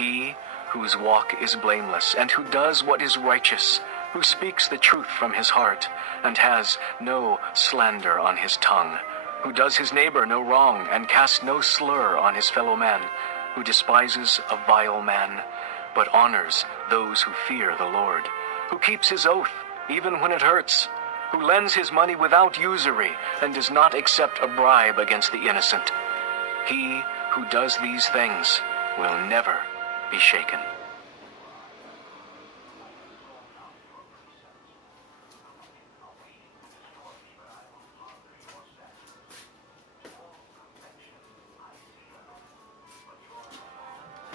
He whose walk is blameless, and who does what is righteous, who speaks the truth from his heart, and has no slander on his tongue, who does his neighbor no wrong, and casts no slur on his fellow man, who despises a vile man, but honors those who fear the Lord, who keeps his oath, even when it hurts, who lends his money without usury, and does not accept a bribe against the innocent. He who does these things will never be shaken.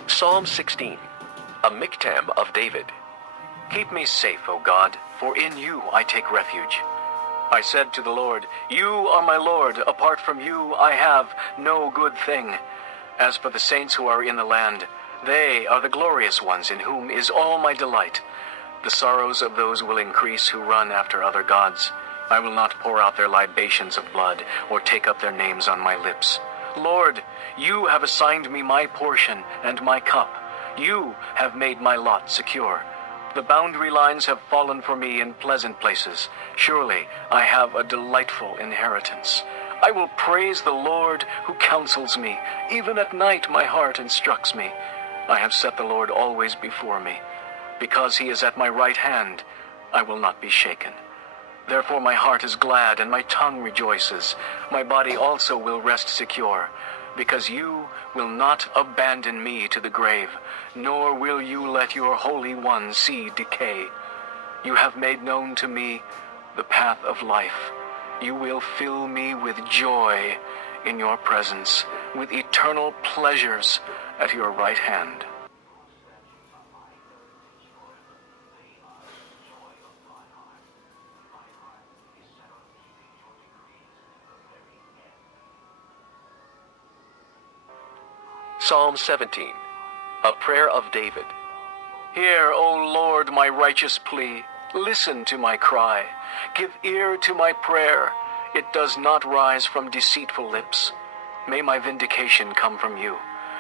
Psalm 16, a miktam of David. Keep me safe, O God, for in you I take refuge. I said to the Lord, You are my Lord. Apart from you I have no good thing. As for the saints who are in the land, they are the glorious ones in whom is all my delight. The sorrows of those will increase who run after other gods. I will not pour out their libations of blood, or take up their names on my lips. Lord, you have assigned me my portion and my cup. You have made my lot secure. The boundary lines have fallen for me in pleasant places. Surely I have a delightful inheritance. I will praise the Lord who counsels me. Even at night my heart instructs me. I have set the Lord always before me. Because he is at my right hand, I will not be shaken. Therefore my heart is glad and my tongue rejoices. My body also will rest secure, because you will not abandon me to the grave, nor will you let your Holy One see decay. You have made known to me the path of life. You will fill me with joy in your presence, with eternal pleasures at your right hand. Psalm 17, a prayer of David. Hear, O Lord, my righteous plea. Listen to my cry. Give ear to my prayer. It does not rise from deceitful lips. May my vindication come from you.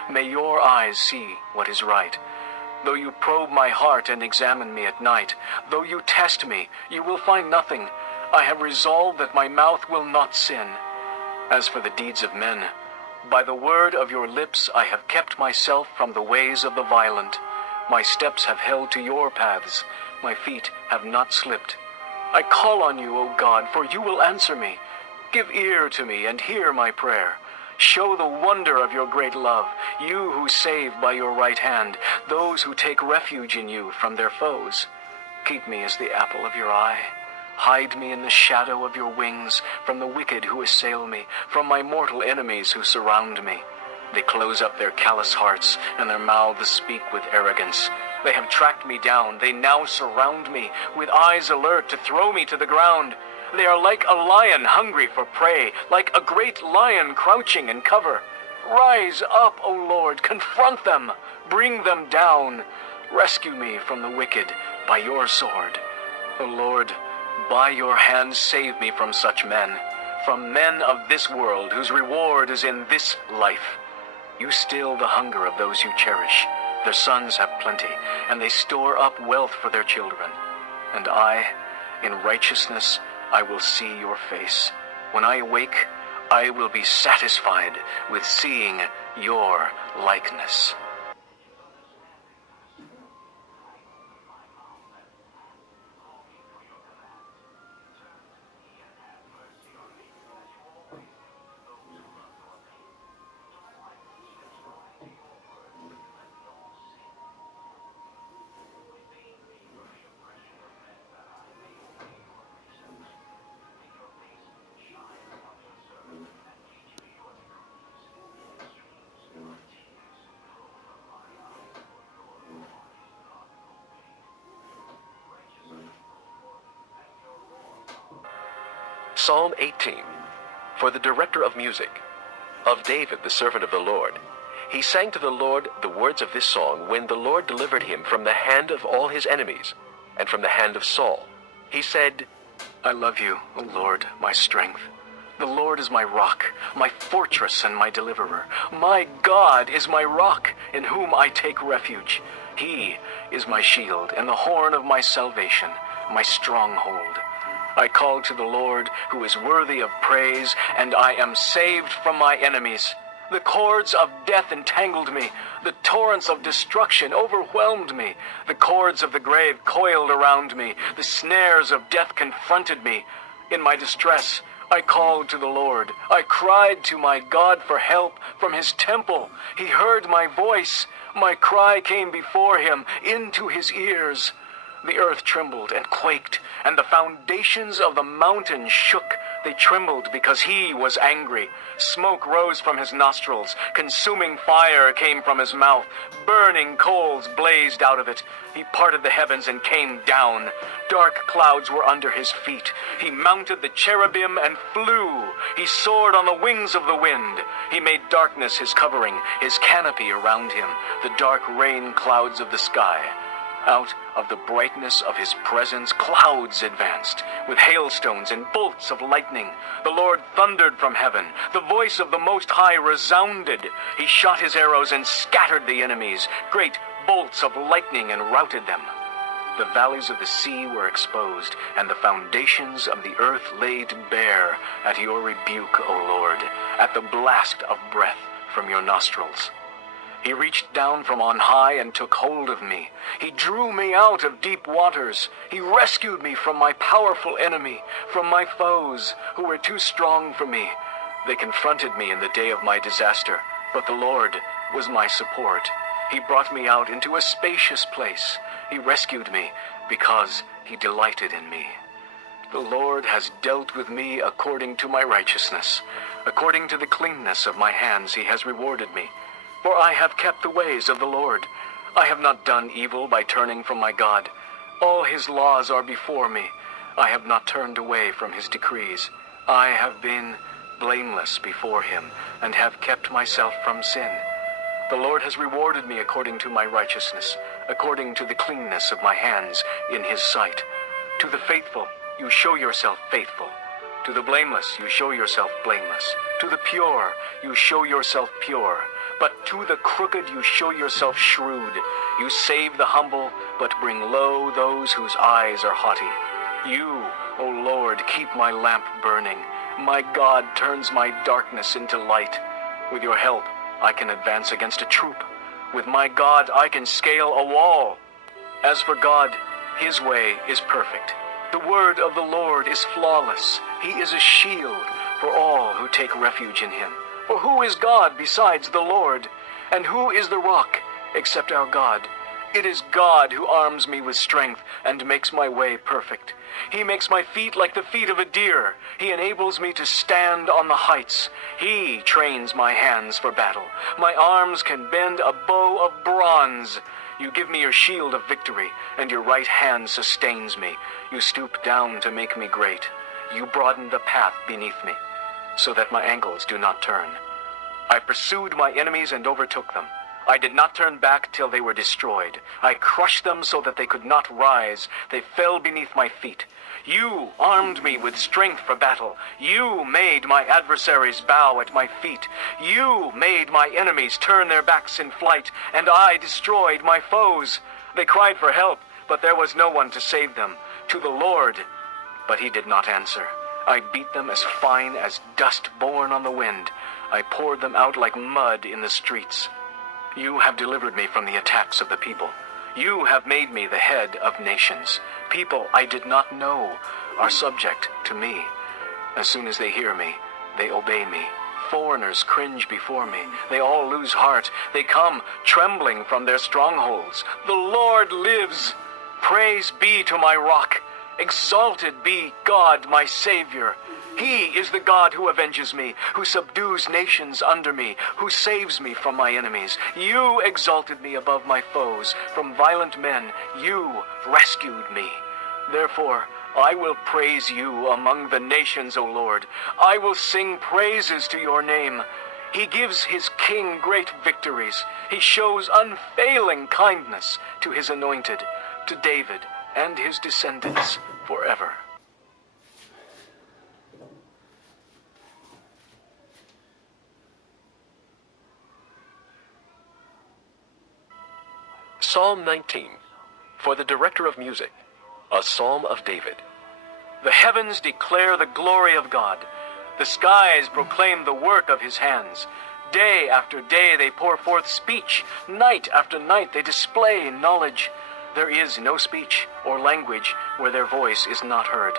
May your eyes see what is right. Though you probe my heart and examine me at night, though you test me, you will find nothing. I have resolved that my mouth will not sin. As for the deeds of men, by the word of your lips I have kept myself from the ways of the violent. My steps have held to your paths. My feet have not slipped. I call on you, O God, for you will answer me. Give ear to me and hear my prayer. Show the wonder of your great love, you who save by your right hand, those who take refuge in you from their foes. Keep me as the apple of your eye. Hide me in the shadow of your wings from the wicked who assail me, from my mortal enemies who surround me. They close up their callous hearts, and their mouths speak with arrogance. They have tracked me down. They now surround me, with eyes alert to throw me to the ground. They are like a lion hungry for prey, like a great lion crouching in cover. Rise up, O Lord, confront them, bring them down. Rescue me from the wicked by your sword. O Lord, by your hand save me from such men, from men of this world whose reward is in this life. You still the hunger of those you cherish. Their sons have plenty, and they store up wealth for their children. And I, in righteousness, I will see your face. When I awake, I will be satisfied with seeing your likeness. Psalm 18, for the director of music, of David the servant of the Lord. He sang to the Lord the words of this song when the Lord delivered him from the hand of all his enemies, and from the hand of Saul. He said, I love you, O Lord, my strength. The Lord is my rock, my fortress and my deliverer. My God is my rock, in whom I take refuge. He is my shield and the horn of my salvation, my stronghold. I called to the Lord, who is worthy of praise, and I am saved from my enemies. The cords of death entangled me. The torrents of destruction overwhelmed me. The cords of the grave coiled around me. The snares of death confronted me. In my distress, I called to the Lord. I cried to my God for help from his temple. He heard my voice. My cry came before him into his ears. The earth trembled and quaked, and the foundations of the mountain shook. They trembled because he was angry. Smoke rose from his nostrils. Consuming fire came from his mouth. Burning coals blazed out of it. He parted the heavens and came down. Dark clouds were under his feet. He mounted the cherubim and flew. He soared on the wings of the wind. He made darkness his covering, his canopy around him, the dark rain clouds of the sky. Out of the brightness of his presence, clouds advanced, with hailstones and bolts of lightning. The Lord thundered from heaven. The voice of the Most High resounded. He shot his arrows and scattered the enemies. Great bolts of lightning and routed them. The valleys of the sea were exposed, and the foundations of the earth laid bare at your rebuke, O Lord, at the blast of breath from your nostrils. He reached down from on high and took hold of me. He drew me out of deep waters. He rescued me from my powerful enemy, from my foes, who were too strong for me. They confronted me in the day of my disaster, but the Lord was my support. He brought me out into a spacious place. He rescued me because he delighted in me. The Lord has dealt with me according to my righteousness. According to the cleanness of my hands he has rewarded me. For I have kept the ways of the Lord. I have not done evil by turning from my God. All his laws are before me. I have not turned away from his decrees. I have been blameless before him, and have kept myself from sin. The Lord has rewarded me according to my righteousness, according to the cleanness of my hands in his sight. To the faithful you show yourself faithful. To the blameless you show yourself blameless. To the pure you show yourself pure. But to the crooked you show yourself shrewd. You save the humble, but bring low those whose eyes are haughty. You, O Lord, keep my lamp burning. My God turns my darkness into light. With your help, I can advance against a troop. With my God, I can scale a wall. As for God, his way is perfect. The word of the Lord is flawless. He is a shield for all who take refuge in him. For who is God besides the Lord? And who is the rock except our God? It is God who arms me with strength and makes my way perfect. He makes my feet like the feet of a deer. He enables me to stand on the heights. He trains my hands for battle. My arms can bend a bow of bronze. You give me your shield of victory, and your right hand sustains me. You stoop down to make me great. You broaden the path beneath me, so that my ankles do not turn. I pursued my enemies and overtook them. I did not turn back till they were destroyed. I crushed them so that they could not rise. They fell beneath my feet. You armed me with strength for battle. You made my adversaries bow at my feet. You made my enemies turn their backs in flight, and I destroyed my foes. They cried for help, but there was no one to save them. To the Lord, but he did not answer. I beat them as fine as dust borne on the wind. I poured them out like mud in the streets. You have delivered me from the attacks of the people. You have made me the head of nations. People I did not know are subject to me. As soon as they hear me, they obey me. Foreigners cringe before me. They all lose heart. They come trembling from their strongholds. The Lord lives. Praise be to my rock. Exalted be God, my Savior. He is the God who avenges me, who subdues nations under me, who saves me from my enemies. You exalted me above my foes. From violent men, you rescued me. Therefore, I will praise you among the nations, O Lord. I will sing praises to your name. He gives his king great victories. He shows unfailing kindness to his anointed, to David and his descendants forever. Psalm 19, for the director of music, a psalm of David. The heavens declare the glory of God. The skies proclaim the work of his hands. Day after day they pour forth speech. Night after night they display knowledge. There is no speech or language where their voice is not heard.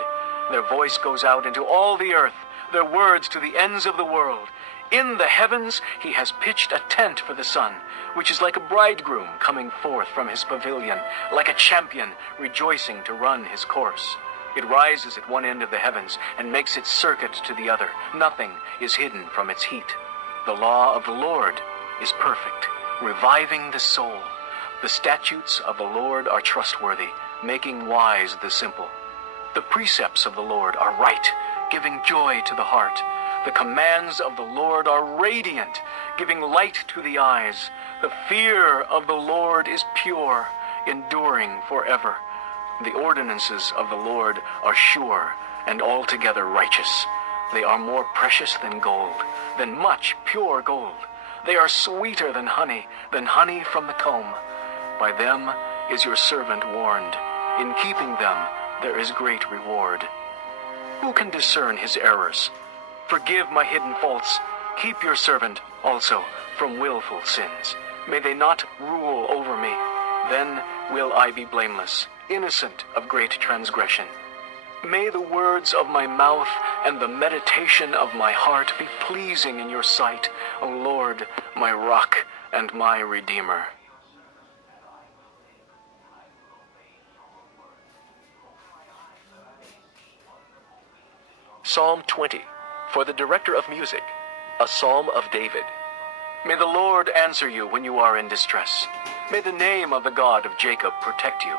Their voice goes out into all the earth, their words to the ends of the world. In the heavens he has pitched a tent for the sun, which is like a bridegroom coming forth from his pavilion, like a champion rejoicing to run his course. It rises at one end of the heavens and makes its circuit to the other. Nothing is hidden from its heat. The law of the Lord is perfect, reviving the soul. The statutes of the Lord are trustworthy, making wise the simple. The precepts of the Lord are right, giving joy to the heart. The commands of the Lord are radiant, giving light to the eyes. The fear of the Lord is pure, enduring forever. The ordinances of the Lord are sure and altogether righteous. They are more precious than gold, than much pure gold. They are sweeter than honey from the comb. By them is your servant warned. In keeping them there is great reward. Who can discern his errors? Forgive my hidden faults. Keep your servant also from willful sins. May they not rule over me. Then will I be blameless, innocent of great transgression. May the words of my mouth and the meditation of my heart be pleasing in your sight, O Lord, my rock and my redeemer. Psalm 20, for the director of music, a psalm of David. May the Lord answer you when you are in distress. May the name of the God of Jacob protect you.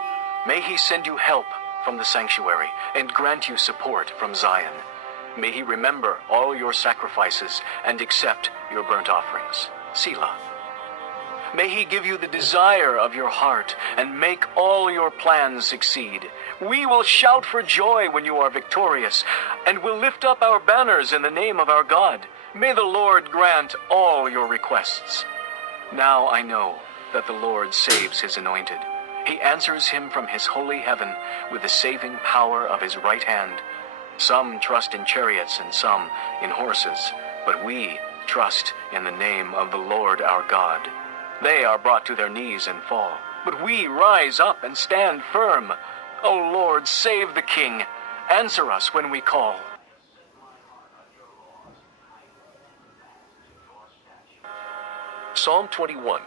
May he send you help from the sanctuary and grant you support from Zion. May he remember all your sacrifices and accept your burnt offerings. Selah. May he give you the desire of your heart and make all your plans succeed. We will shout for joy when you are victorious, and will lift up our banners in the name of our God. May the Lord grant all your requests. Now I know that the Lord saves his anointed. He answers him from his holy heaven with the saving power of his right hand. Some trust in chariots and some in horses, but we trust in the name of the Lord our God. They are brought to their knees and fall, but we rise up and stand firm. O Lord, save the King. Answer us when we call. Psalm 21,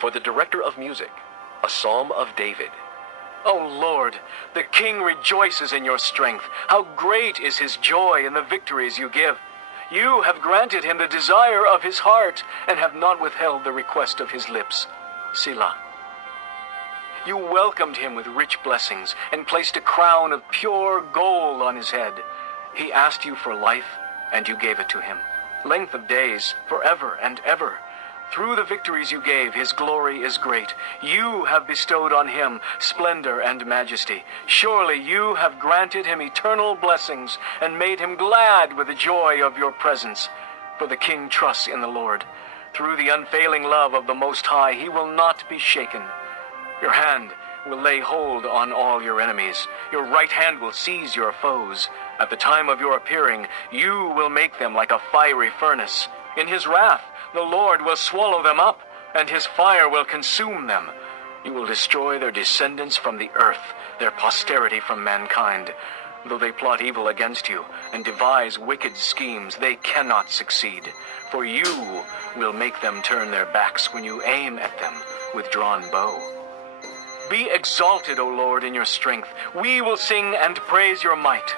for the director of music, a psalm of David. O Lord, the King rejoices in your strength. How great is his joy in the victories you give. You have granted him the desire of his heart, and have not withheld the request of his lips. Selah. You welcomed him with rich blessings, and placed a crown of pure gold on his head. He asked you for life, and you gave it to him. Length of days, forever and ever. Through the victories you gave, his glory is great. You have bestowed on him splendor and majesty. Surely you have granted him eternal blessings, and made him glad with the joy of your presence. For the King trusts in the Lord. Through the unfailing love of the Most High, he will not be shaken. Your hand will lay hold on all your enemies. Your right hand will seize your foes. At the time of your appearing, you will make them like a fiery furnace. In his wrath, the Lord will swallow them up, and his fire will consume them. You will destroy their descendants from the earth, their posterity from mankind. Though they plot evil against you and devise wicked schemes, they cannot succeed. For you will make them turn their backs when you aim at them with drawn bow. Be exalted, O Lord, in your strength. We will sing and praise your might.